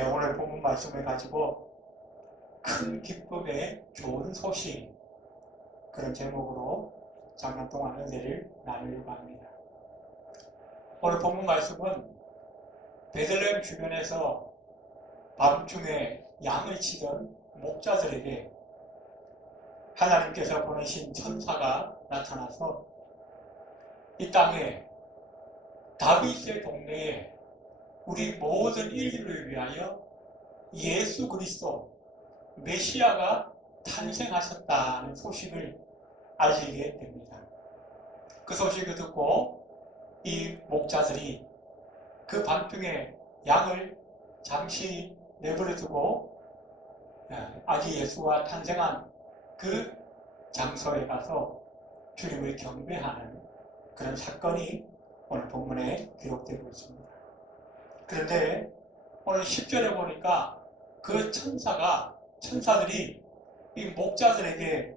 오늘 본문 말씀을 가지고 큰 기쁨의 좋은 소식, 그런 제목으로 잠깐 동안 은혜를 나누려고 합니다. 오늘 본문 말씀은 베들레헴 주변에서 밤중에 양을 치던 목자들에게 하나님께서 보내신 천사가 나타나서 이 땅에 다윗의 동네에 우리 모든 인류를 위하여 예수 그리스도 메시아가 탄생하셨다는 소식을 알리게 됩니다. 그 소식을 듣고 이 목자들이 그 밤중에 양을 잠시 내버려 두고 아기 예수가 탄생한 그 장소에 가서 주님을 경배하는 그런 사건이 오늘 본문에 기록되고 있습니다. 그런데 오늘 10절에 보니까 그 천사들이 이 목자들에게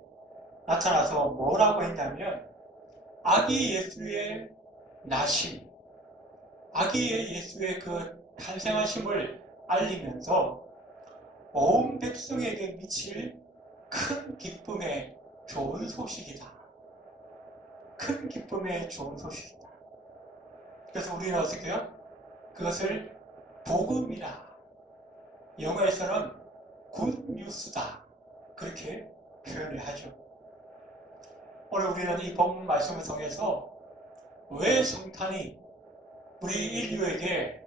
나타나서 뭐라고 했냐면 아기 예수의 나심, 아기 예수의 그 탄생하심을 알리면서 온 백성에게 미칠 큰 기쁨의 좋은 소식이다. 큰 기쁨의 좋은 소식이다. 그래서 우리는 어떻게 해요? 그것을 복음이라, 영어에서는 굿뉴스다, 그렇게 표현을 하죠. 오늘 우리는 이 본문 말씀을 통해서 왜 성탄이 우리 인류에게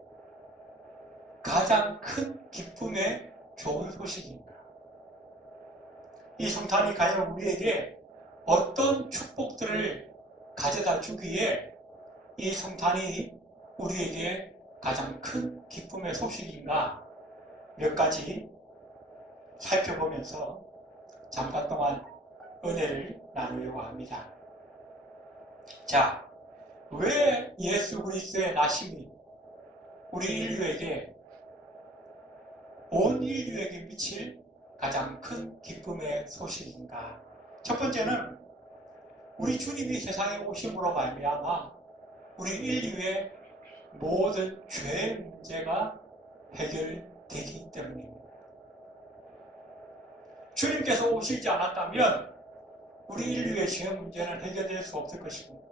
가장 큰 기쁨의 좋은 소식인가? 이 성탄이 과연 우리에게 어떤 축복들을 가져다 주기에 이 성탄이 우리에게 가장 큰 기쁨의 소식인가? 몇 가지 살펴보면서 잠깐 동안 은혜를 나누려고 합니다. 자, 왜 예수 그리스도의 나심이 우리 인류에게, 온 인류에게 미칠 가장 큰 기쁨의 소식인가? 첫 번째는 우리 주님이 세상에 오심으로 말미암아 우리 인류의 모든 죄 문제가 해결되기 때문입니다. 주님께서 오시지 않았다면 우리 인류의 죄 문제는 해결될 수 없을 것입니다.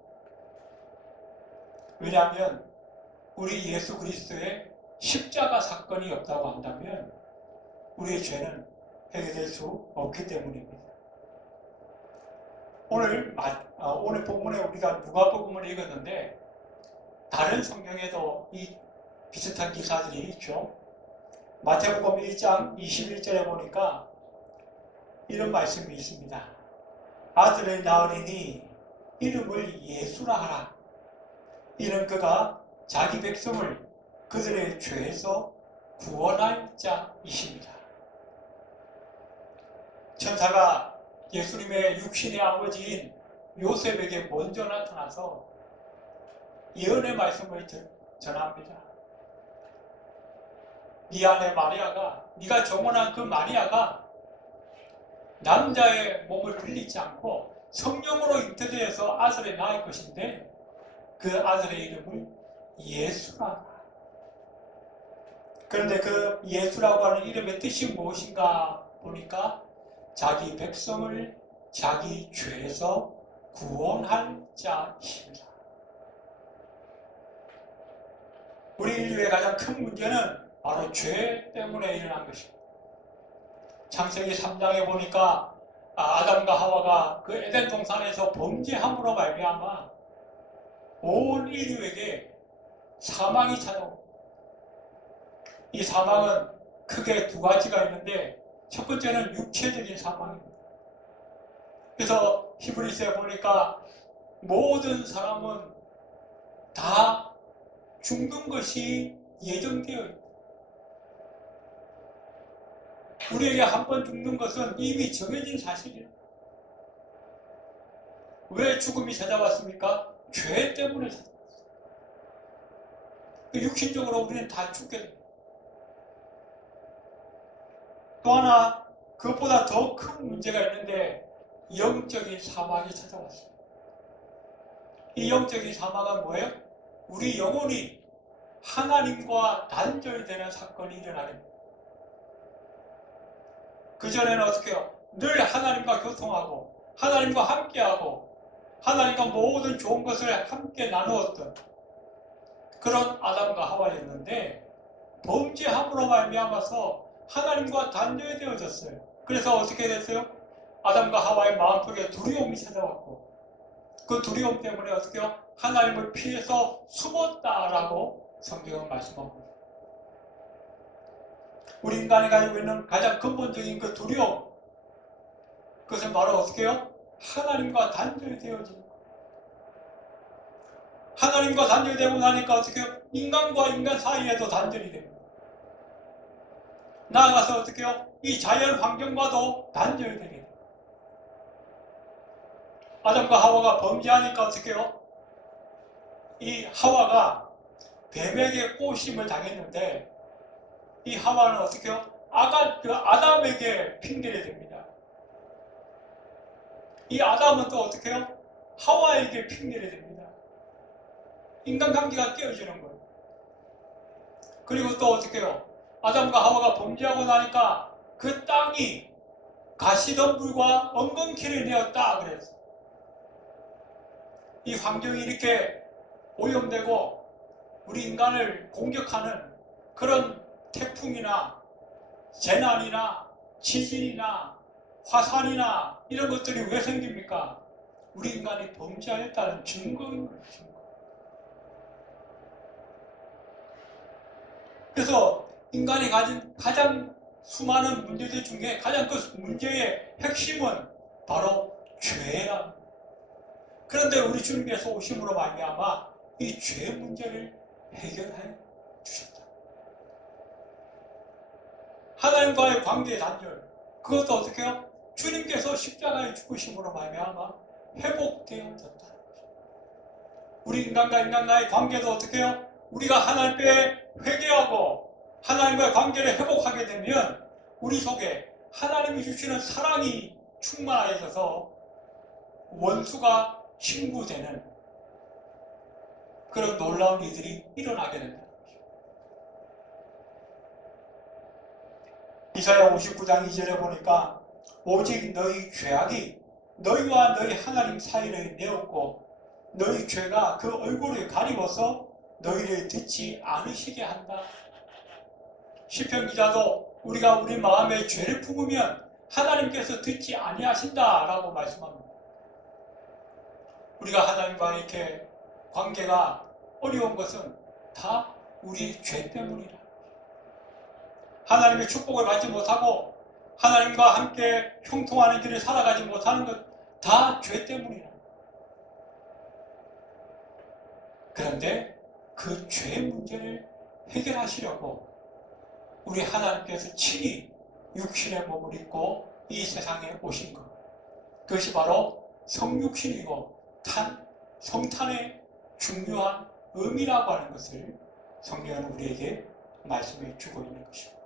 왜냐하면 우리 예수 그리스도의 십자가 사건이 없다고 한다면 우리의 죄는 해결될 수 없기 때문입니다. 오늘 본문에 우리가 누가복음을 읽었는데 다른 성경에도 이 비슷한 기사들이 있죠. 마태복음 1장 21절에 보니까 이런 말씀이 있습니다. 아들을 낳으리니 이름을 예수라 하라. 이는 그가 자기 백성을 그들의 죄에서 구원할 자이십니다. 천사가 예수님의 육신의 아버지인 요셉에게 먼저 나타나서 예언의 말씀을 전합니다. 네 아내 마리아가, 네가 정혼한 그 마리아가 남자의 몸을 빌리지 않고 성령으로 잉태되어서 아들을 낳을 것인데 그 아들의 이름을 예수라. 그런데 그 예수라고 하는 이름의 뜻이 무엇인가 보니까 자기 백성을 자기 죄에서 구원할 자이십니다. 우리 인류의 가장 큰 문제는 바로 죄 때문에 일어난 것입니다. 창세기 3장에 보니까 아담과 하와가 그 에덴 동산에서 범죄함으로 말미암아 온 인류에게 사망이 찾아옵니다. 이 사망은 크게 두 가지가 있는데 첫 번째는 육체적인 사망입니다. 그래서 히브리서에 보니까 모든 사람은 다 죽는 것이 예정되어 있다. 우리에게 한 번 죽는 것은 이미 정해진 사실이에요. 왜 죽음이 찾아왔습니까? 죄 때문에 찾아왔어요. 육신적으로 우리는 다 죽게 됩니다. 또 하나, 그것보다 더 큰 문제가 있는데 영적인 사망이 찾아왔어요. 이 영적인 사망은 뭐예요? 우리 영혼이 하나님과 단절되는 사건이 일어나게 됩니다. 그전에는 어떻게 해요? 늘 하나님과 교통하고 하나님과 함께하고 하나님과 모든 좋은 것을 함께 나누었던 그런 아담과 하와였는데 범죄함으로 말미암아서 하나님과 단절되어졌어요. 그래서 어떻게 됐어요? 아담과 하와의 마음속에 두려움이 찾아왔고 그 두려움 때문에 어떻게 해요? 하나님을 피해서 숨었다라고 성경은 말씀합니다. 우리 인간이 가지고 있는 가장 근본적인 그 두려움, 그것은 바로 어떻게 해요? 하나님과 단절되어진 것. 하나님과 단절되고 나니까 어떻게 해요? 인간과 인간 사이에도 단절이 됩니다. 나아가서 어떻게 해요? 이 자연 환경과도 단절이 되게 돼요. 아담과 하와가 범죄하니까 어떻게 해요? 이 하와가 뱀에게 꼬심을 당했는데 이 하와는 어떻게 해요? 아담에게 핑계를 댑니다. 이 아담은 또 어떻게 해요? 하와에게 핑계를 댑니다. 인간관계가 깨어지는 거예요. 그리고 또 어떻게 해요? 아담과 하와가 범죄하고 나니까 그 땅이 가시덤불과 엉겅퀴를 내었다 그랬어요. 이 환경이 이렇게 오염되고 우리 인간을 공격하는 그런 태풍이나 재난이나 지진이나 화산이나 이런 것들이 왜 생깁니까? 우리 인간이 범죄하였다는 증거인 거예요. 증거. 그래서 인간이 가진 가장 수많은 문제들 중에 가장 그 문제의 핵심은 바로 죄랍니다. 그런데 우리 주님께서 오심으로 말미암아 이 죄 문제를 해결해 주셨다. 하나님과의 관계의 단절, 그것도 어떻게 해요? 주님께서 십자가에 죽으심으로 말미암아 회복되어졌다. 우리 인간과 인간과의 관계도 어떻게 해요? 우리가 하나님께 회개하고 하나님과의 관계를 회복하게 되면 우리 속에 하나님이 주시는 사랑이 충만해져서 원수가 친구되는 그런 놀라운 일들이 일어나게 된다. 이사야 59장 2절에 보니까 오직 너희 죄악이 너희와 너희 하나님 사이를 내었고 너희 죄가 그 얼굴을 가리워서 너희를 듣지 않으시게 한다. 시편 기자도 우리가 우리 마음에 죄를 품으면 하나님께서 듣지 아니하신다라고 말씀합니다. 우리가 하나님과 이렇게 관계가 어려운 것은 다 우리 죄 때문이다. 하나님의 축복을 받지 못하고 하나님과 함께 형통하는 길을 살아가지 못하는 것 다 죄 때문이다. 그런데 그 죄 문제를 해결하시려고 우리 하나님께서 친히 육신의 몸을 입고 이 세상에 오신 것, 그것이 바로 성육신이고 성탄의 중요한 의미라고 하는 것을 성경은 우리에게 말씀해 주고 있는 것입니다.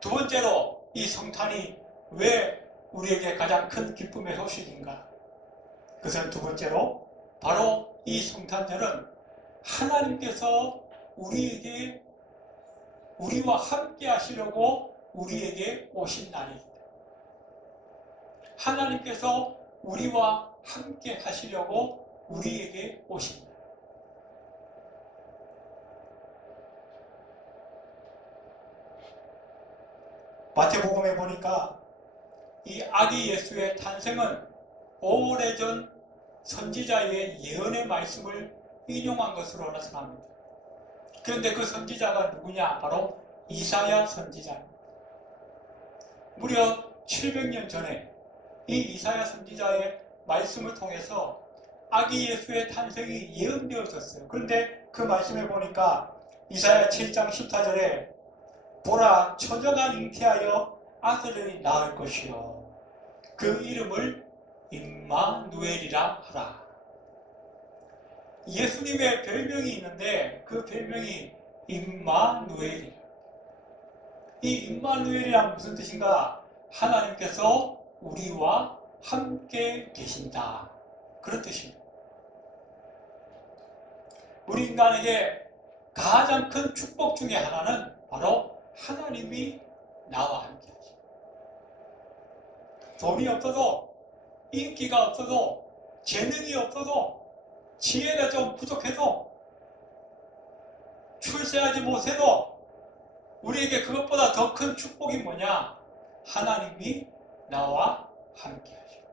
두 번째로 이 성탄이 왜 우리에게 가장 큰 기쁨의 소식인가? 그것은 두 번째로 바로 이 성탄절은 하나님께서 우리와 함께 하시려고 우리에게 오신 날입니다. 하나님께서 우리와 함께 하시려고 우리에게 오신 날. 마태복음에 보니까 이 아기 예수의 탄생은 오래전 선지자의 예언의 말씀을 인용한 것으로 나타납니다. 그런데 그 선지자가 누구냐? 바로 이사야 선지자입니다. 무려 700년 전에 이 이사야 선지자의 말씀을 통해서 아기 예수의 탄생이 예언되어졌어요. 그런데 그 말씀에 보니까 이사야 7장 14절에 보라, 처녀가 잉태하여 아들을 낳을 것이요 그 이름을 임마누엘이라 하라. 예수님의 별명이 있는데 그 별명이 임마누엘이라. 이 임마누엘이란 무슨 뜻인가? 하나님께서 우리와 함께 계신다, 그런 뜻입니다. 우리 인간에게 가장 큰 축복 중에 하나는 바로 하나님이 나와 함께 하십니다. 돈이 없어도, 인기가 없어도, 재능이 없어도, 지혜가 좀 부족해도, 출세하지 못해도 우리에게 그것보다 더 큰 축복이 뭐냐? 하나님이 나와 함께 하십니다.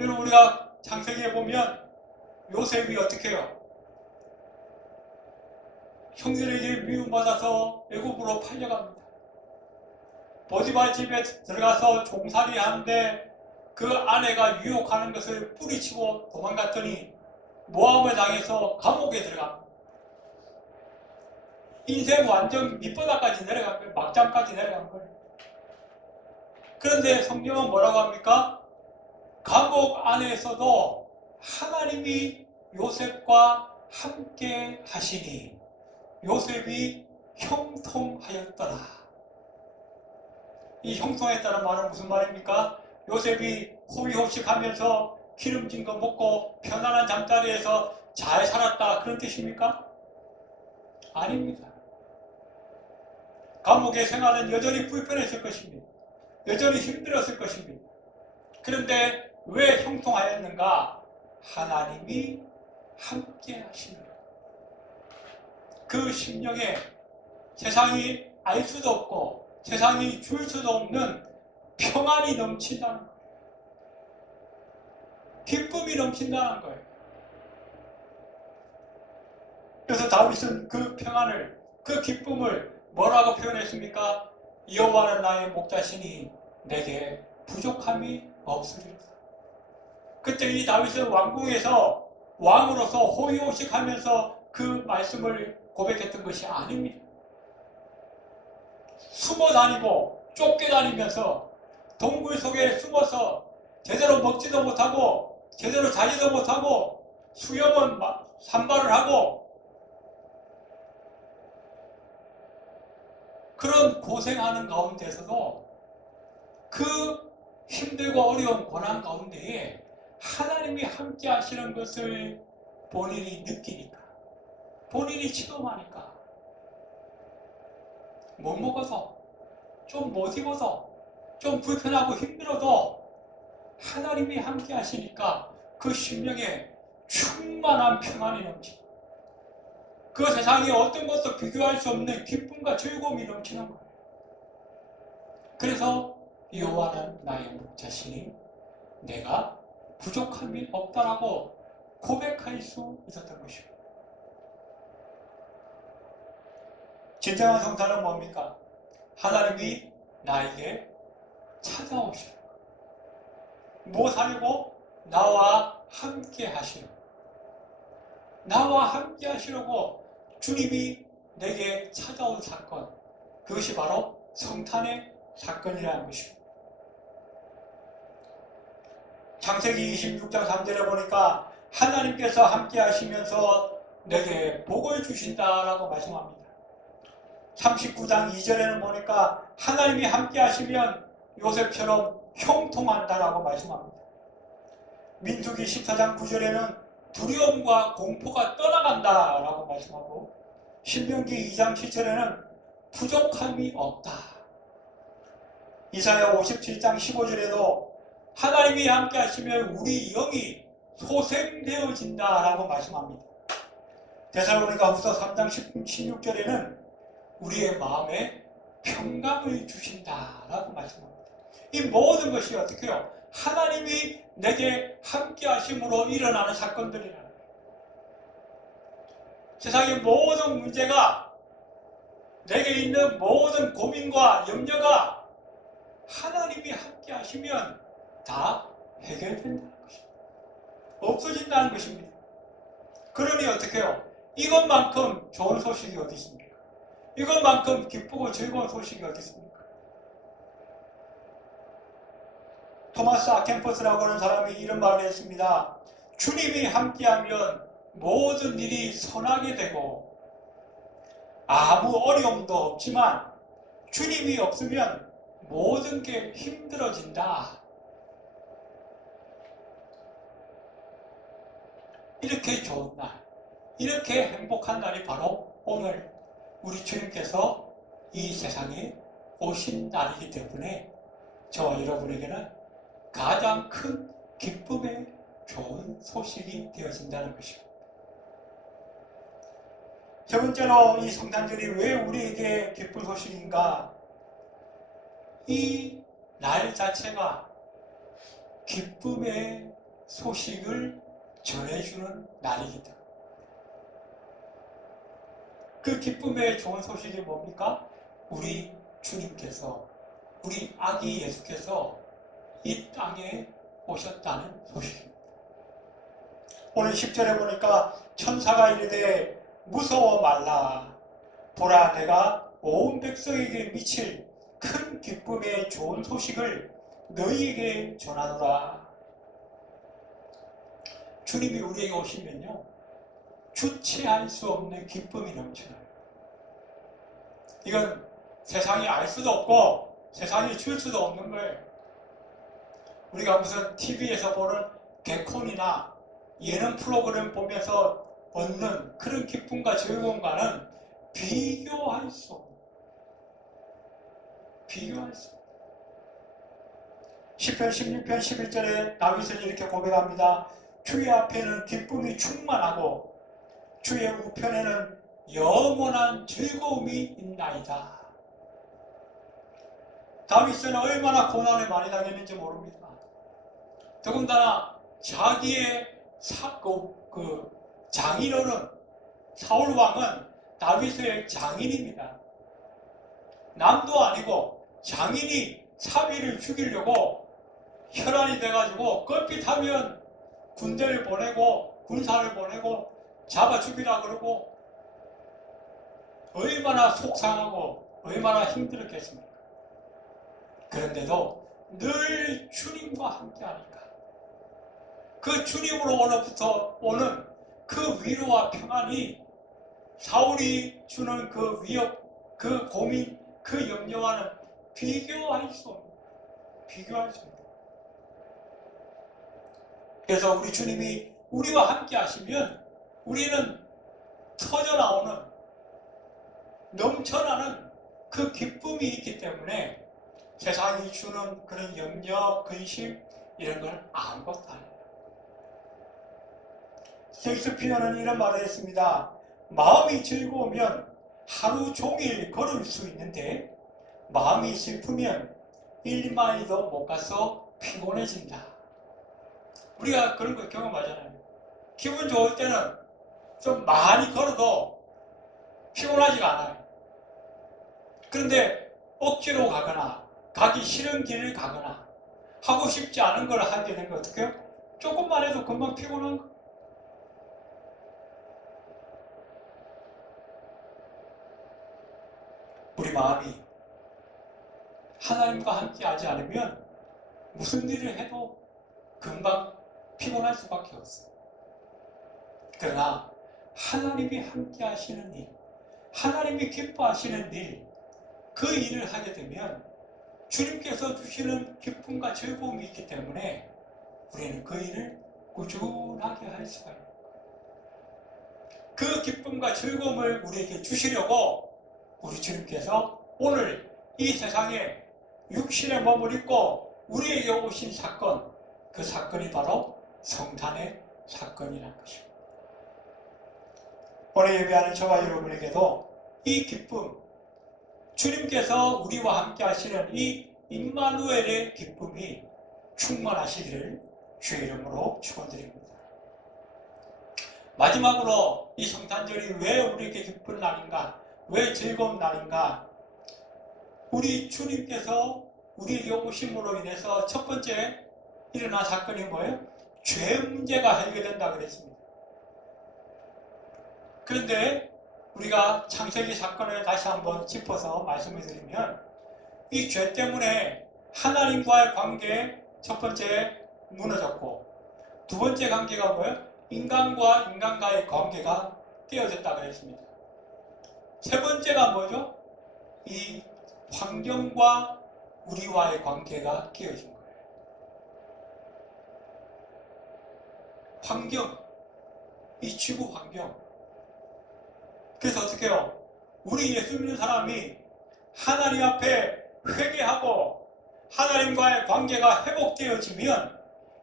여러분, 우리가 창세기에 보면 요셉이 어떻게 해요? 형들에게 미움받아서 애굽으로 팔려갑니다. 보디발 집에 들어가서 종살이 하는데 그 아내가 유혹하는 것을 뿌리치고 도망갔더니 모함을 당해서 감옥에 들어갑니다. 인생 완전 밑바닥까지 내려간 거예요. 막장까지 내려간 거예요. 그런데 성경은 뭐라고 합니까? 감옥 안에서도 하나님이 요셉과 함께 하시니 요셉이 형통하였더라. 이 형통했다는 말은 무슨 말입니까? 요셉이 호의호식하면서 기름진 거 먹고 편안한 잠자리에서 잘 살았다, 그런 뜻입니까? 아닙니다. 감옥의 생활은 여전히 불편했을 것입니다. 여전히 힘들었을 것입니다. 그런데 왜 형통하였는가? 하나님이 함께 하시느라. 그 심령에 세상이 알 수도 없고 세상이 줄 수도 없는 평안이 넘친다는 거예요. 기쁨이 넘친다는 거예요. 그래서 다윗은 그 평안을, 그 기쁨을 뭐라고 표현했습니까? 여호와는 나의 목자시니 내게 부족함이 없으리로다. 그때 이 다윗은 왕궁에서 왕으로서 호의호식하면서 그 말씀을 고백했던 것이 아닙니다. 숨어 다니고 쫓겨다니면서 동굴 속에 숨어서 제대로 먹지도 못하고 제대로 자지도 못하고 수염은 산발을 하고 그런 고생하는 가운데서도 그 힘들고 어려운 고난 가운데에 하나님이 함께 하시는 것을 본인이 느끼니까, 본인이 체험하니까 못 먹어도, 좀 못 입어도, 좀 불편하고 힘들어도 하나님이 함께 하시니까 그 심령에 충만한 평안이 넘치고 그 세상에 어떤 것도 비교할 수 없는 기쁨과 즐거움이 넘치는 거예요. 그래서 여호와는 나의 목자시니 내가 부족함이 없다라고 고백할 수 있었던 것입니다. 진정한 성탄은 뭡니까? 하나님이 나에게 찾아오시는 것. 무엇하려고? 나와 함께 하시는 것. 나와 함께 하시려고 주님이 내게 찾아온 사건, 그것이 바로 성탄의 사건이라는 것입니다. 창세기 26장 3절에 보니까 하나님께서 함께 하시면서 내게 복을 주신다라고 말씀합니다. 39장 2절에는 보니까 하나님이 함께 하시면 요셉처럼 형통한다라고 말씀합니다. 민수기 14장 9절에는 두려움과 공포가 떠나간다라고 말씀하고 신명기 2장 7절에는 부족함이 없다. 이사야 57장 15절에도 하나님이 함께 하시면 우리 영이 소생되어진다라고 말씀합니다. 데살로니가 후서 3장 16절에는 우리의 마음에 평강을 주신다라고 말씀합니다. 이 모든 것이 어떻게 해요? 하나님이 내게 함께 하심으로 일어나는 사건들이라는 거예요. 세상의 모든 문제가, 내게 있는 모든 고민과 염려가 하나님이 함께 하시면 다 해결된다는 것입니다. 없어진다는 것입니다. 그러니 어떻게 해요? 이것만큼 좋은 소식이 어디 있습니까? 이것만큼 기쁘고 즐거운 소식이 어디 있습니까? 토마스 아켄퍼스라고 하는 사람이 이런 말을 했습니다. 주님이 함께하면 모든 일이 선하게 되고 아무 어려움도 없지만 주님이 없으면 모든 게 힘들어진다. 이렇게 좋은 날, 이렇게 행복한 날이 바로 오늘 우리 주님께서 이 세상에 오신 날이기 때문에 저와 여러분에게는 가장 큰 기쁨의 좋은 소식이 되어진다는 것입니다. 세 번째로 이 성탄절이 왜 우리에게 기쁜 소식인가? 이 날 자체가 기쁨의 소식을 전해주는 날이기 때문에 그 기쁨의 좋은 소식이 뭡니까? 우리 주님께서, 우리 아기 예수께서 이 땅에 오셨다는 소식입니다. 오늘 10절에 보니까 천사가 이르되 무서워 말라. 보라, 내가 온 백성에게 미칠 큰 기쁨의 좋은 소식을 너희에게 전하노라. 주님이 우리에게 오시면요, 주체할 수 없는 기쁨이 넘쳐나요. 이건 세상이 알 수도 없고 세상이 줄 수도 없는 거예요. 우리가 무슨 TV에서 보는 개콘이나 예능 프로그램 보면서 얻는 그런 기쁨과 즐거움과는 비교할 수 없는, 비교할 수 없는. 10편 16편 11절에 다윗은 이렇게 고백합니다. 주의 앞에는 기쁨이 충만하고 주의 우편에는 영원한 즐거움이 있나이다. 다윗은 얼마나 고난을 많이 당했는지 모릅니다. 더군다나 자기의 장인어른 사울 왕은 다윗의 장인입니다. 남도 아니고 장인이 사비를 죽이려고 혈안이 돼가지고 껄핏하면 군대를 보내고 군사를 보내고 잡아 죽이라 그러고 얼마나 속상하고 얼마나 힘들었겠습니까? 그런데도 늘 주님과 함께 하니까 그 주님으로부터 오는 그 위로와 평안이 사울이 주는 그 위협, 그 고민, 그 염려와는 비교할 수 없는, 비교할 수 없는. 그래서 우리 주님이 우리와 함께 하시면 우리는 터져나오는, 넘쳐나는 그 기쁨이 있기 때문에 세상이 주는 그런 염려, 근심 이런 건 아무것도 아니에요. 셰익스피어는 이런 말을 했습니다. 마음이 즐거우면 하루 종일 걸을 수 있는데 마음이 슬프면 1마일도 못 가서 피곤해진다. 우리가 그런 거 경험하잖아요. 기분 좋을 때는 좀 많이 걸어도 피곤하지가 않아요. 그런데 억지로 가거나 가기 싫은 길을 가거나 하고 싶지 않은 걸 하게 되면 어떻게 해요? 조금만 해도 금방 피곤한 거. 우리 마음이 하나님과 함께 하지 않으면 무슨 일을 해도 금방 피곤할 수밖에 없어요. 그러나 하나님이 함께 하시는 일, 하나님이 기뻐하시는 일, 그 일을 하게 되면 주님께서 주시는 기쁨과 즐거움이 있기 때문에 우리는 그 일을 꾸준하게 할 수가 있는 거예요. 그 기쁨과 즐거움을 우리에게 주시려고 우리 주님께서 오늘 이 세상에 육신의 몸을 입고 우리에게 오신 사건, 그 사건이 바로 성탄의 사건이라는 것입니다. 오늘 예배하는 저와 여러분에게도 이 기쁨, 주님께서 우리와 함께 하시는 이 임마누엘의 기쁨이 충만하시기를 주의 이름으로 축원드립니다. 마지막으로 이 성탄절이 왜 우리에게 기쁜 날인가? 왜 즐거운 날인가? 우리 주님께서 우리에게 오심으로 인해서 첫 번째 일어난 사건이 뭐예요? 죄 문제가 해결된다 그랬습니다. 그런데 우리가 창세기 사건을 다시 한번 짚어서 말씀을 드리면 이 죄 때문에 하나님과의 관계 첫 번째 무너졌고 두 번째 관계가 뭐예요? 인간과 인간과의 관계가 깨어졌다 그랬습니다. 세 번째가 뭐죠? 이 환경과 우리와의 관계가 깨어진 거예요. 환경, 이 지구 환경. 그래서 어떻게 해요? 우리 예수 믿는 사람이 하나님 앞에 회개하고 하나님과의 관계가 회복되어지면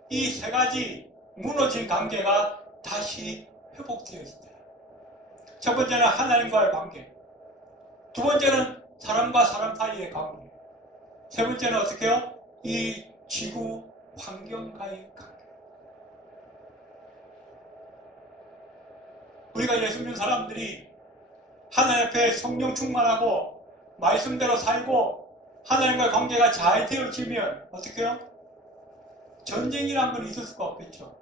이 세 가지 무너진 관계가 다시 회복되어진다. 첫 번째는 하나님과의 관계, 두 번째는 사람과 사람 사이의 관계, 세 번째는 어떻게 해요? 이 지구 환경과의 관계. 우리가 예수 믿는 사람들이 하나님 앞에 성령 충만하고 말씀대로 살고 하나님과의 관계가 잘 되어지면 어떻게 해요? 전쟁이란 건 있을 수가 없겠죠.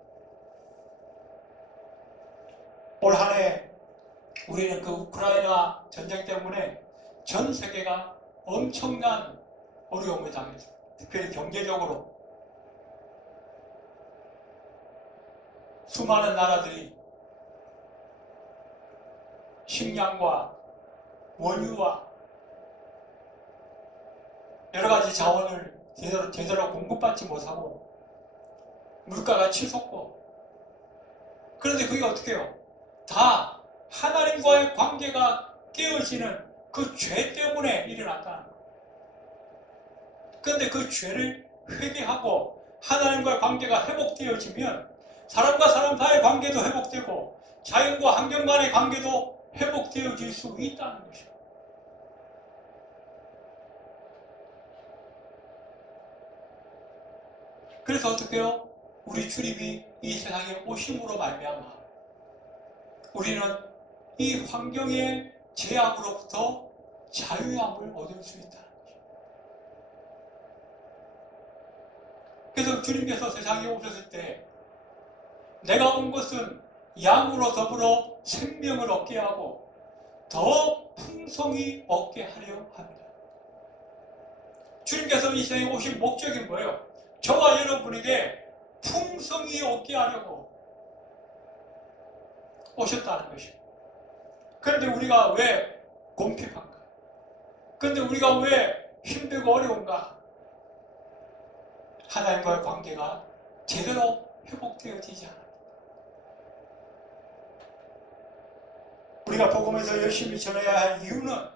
올 한 해 우리는 그 우크라이나 전쟁 때문에 전 세계가 엄청난 어려움을 당했어요. 특별히 경제적으로 수많은 나라들이 식량과 원유와 여러 가지 자원을 제대로 공급받지 못하고 물가가 치솟고, 그런데 그게 어떻게 해요? 다 하나님과의 관계가 깨어지는 그 죄 때문에 일어났다는 거예요. 그런데 그 죄를 회개하고 하나님과의 관계가 회복되어지면 사람과 사람 사이의 관계도 회복되고 자연과 환경 간의 관계도 회복되어질 수 있다는 것이죠. 그래서 어떻게 해요? 우리 주님이 이 세상에 오심으로 말미암아 우리는 이 환경의 제약으로부터 자유함을 얻을 수 있다. 그래서 주님께서 세상에 오셨을 때 내가 온 것은 양으로 더불어 생명을 얻게 하고 더 풍성히 얻게 하려 합니다. 주님께서 이 세상에 오신 목적이 뭐예요? 저와 여러분에게 풍성히 얻게 하려고 오셨다는 것입니다. 그런데 우리가 왜 공핍한가? 그런데 우리가 왜 힘들고 어려운가? 하나님과의 관계가 제대로 회복되어지지 않아. 우리가 복음에서 열심히 전해야 할 이유는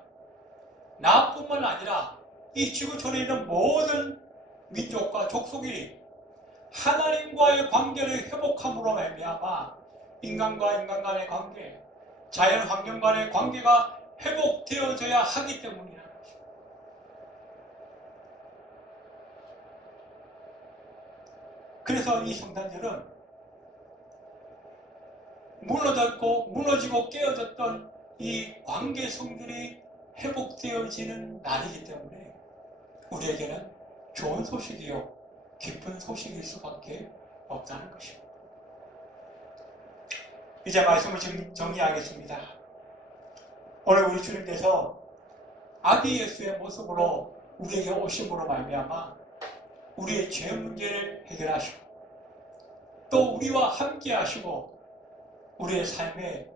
나뿐만 아니라 이 지구촌에 있는 모든 민족과 족속이 하나님과의 관계를 회복함으로 말미암아 인간과 인간 간의 관계, 자연 환경 간의 관계가 회복되어져야 하기 때문이라는 것입니다. 그래서 이 성탄절은 무너지고 깨어졌던 이 관계 성들이 회복되어지는 날이기 때문에 우리에게는 좋은 소식이요, 기쁜 소식일 수밖에 없다는 것입니다. 이제 말씀을 정리하겠습니다. 오늘 우리 주님께서 아기 예수의 모습으로 우리에게 오심으로 말미암아 우리의 죄 문제를 해결하시고 또 우리와 함께 하시고 우리의 삶에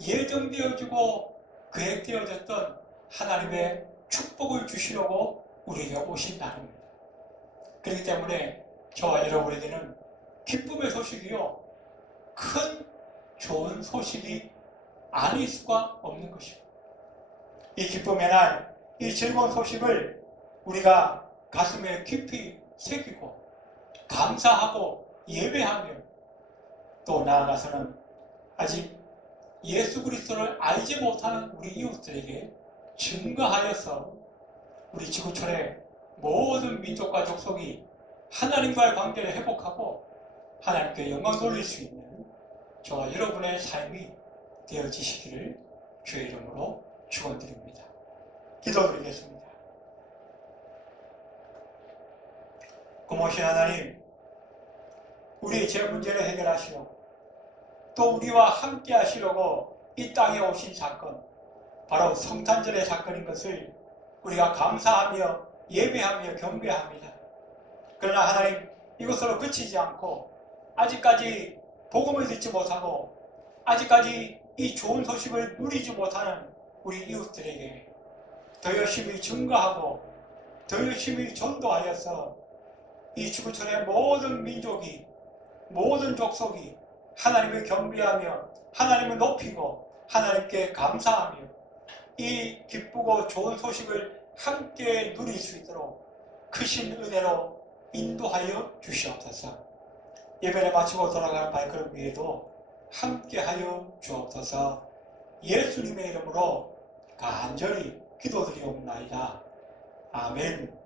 예정되어지고 계획되어졌던 하나님의 축복을 주시려고 우리에게 오신 날입니다. 그렇기 때문에 저와 여러분에게는 기쁨의 소식이요, 큰 좋은 소식이 아닐 수가 없는 것입니다. 이 기쁨의 날, 이 즐거운 소식을 우리가 가슴에 깊이 새기고 감사하고 예배하며 또 나아가서는 아직 예수 그리스도를 알지 못하는 우리 이웃들에게 증거하여서 우리 지구촌의 모든 민족과 족속이 하나님과의 관계를 회복하고 하나님께 영광 돌릴 수 있는 저와 여러분의 삶이 되어지시기를 주의 이름으로 축원드립니다. 기도드리겠습니다. 고모신 하나님, 우리의 죄 문제를 해결하시고 또 우리와 함께 하시려고 이 땅에 오신 사건, 바로 성탄절의 사건인 것을 우리가 감사하며 예배하며 경배합니다. 그러나 하나님, 이것으로 그치지 않고 아직까지 복음을 듣지 못하고 아직까지 이 좋은 소식을 누리지 못하는 우리 이웃들에게 더 열심히 증거하고 더 열심히 전도하여서 이 지구촌의 모든 민족이, 모든 족속이 하나님을 경배하며 하나님을 높이고 하나님께 감사하며 이 기쁘고 좋은 소식을 함께 누릴 수 있도록 크신 은혜로 인도하여 주시옵소서. 예배를 마치고 돌아가는 발걸음 위에도 함께하여 주옵소서. 예수님의 이름으로 간절히 기도드리옵나이다. 아멘.